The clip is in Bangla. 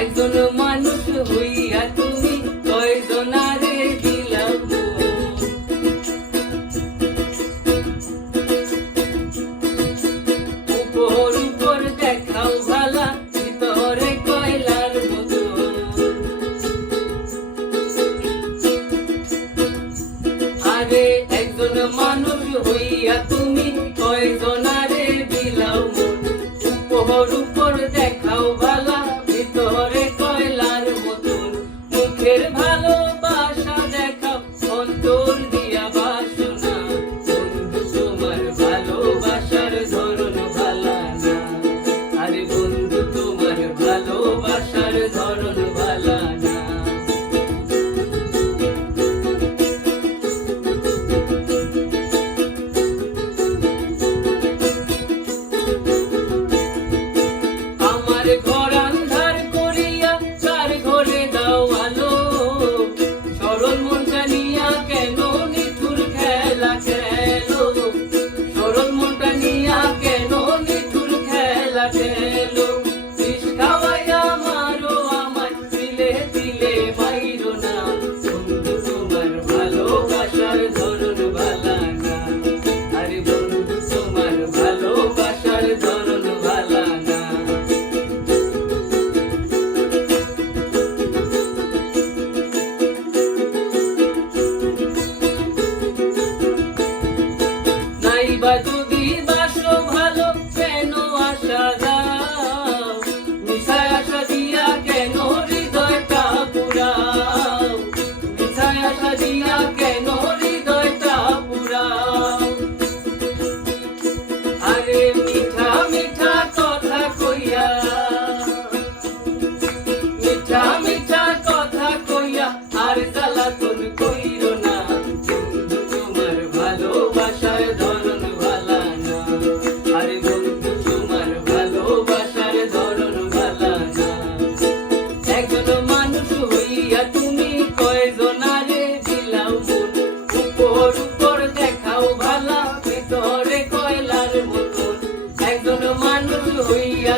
একজন মানুষ হইয়া তুমি কয়জনারে দিলাও উপর উপর দেখাও ভালা ভিতরে কয়লার মতো আরে একজন মানুষ হইয়া তুমি কয়জনারে দিলাও উপর উপর দেখাও ভালা ভিতরে কয়লার মতন মুখের ভালোবাসা দেখাও অন্তর দিয়া বাসনা বন্ধু তোমার ভালোবাসার ধরন ভালা না আরে বন্ধু তোমার ভালোবাসার ধরন ভালা না ঘর আন্ধার করিয়া চার ঘরে দাও আলো সরল মনটা নিয়া কেন নিঠুর খেলা খেলো সরল মনটা নিয়া কেন নিঠুর খেলা খেলো বিষ খাওয়াইয়া মারো আমায় দিলে দিলে বাইরো না বন্ধু তোমার ভালোবাসার ধরন ভালা না আরে বন্ধু তোমার ভালোবাসার ধরন ভালা না নাইবা যদি বাসো ভালো কেন আশা দাও মিছায় আশা দিয়া কেন হৃদয়টা পুরাও মিছায় আশা দিয়া কেন হৃদয়টা পুরাও আরে মিঠা মিঠা কথা কইয়া মিঠা মিঠা কথা কইয়া আর জ্বালাতন কইরো না বন্ধু তোমার ভালোবাসার ধরন ভালা না আরে বন্ধু তোমার ভালোবাসার ধরন ভালা না একজন মানুষ হইয়া তুমি কয়জনারে দিলাও মন উপর উপর দেখাও ভালা ভিতরে কয়লার মতন একজন মানুষ হইয়া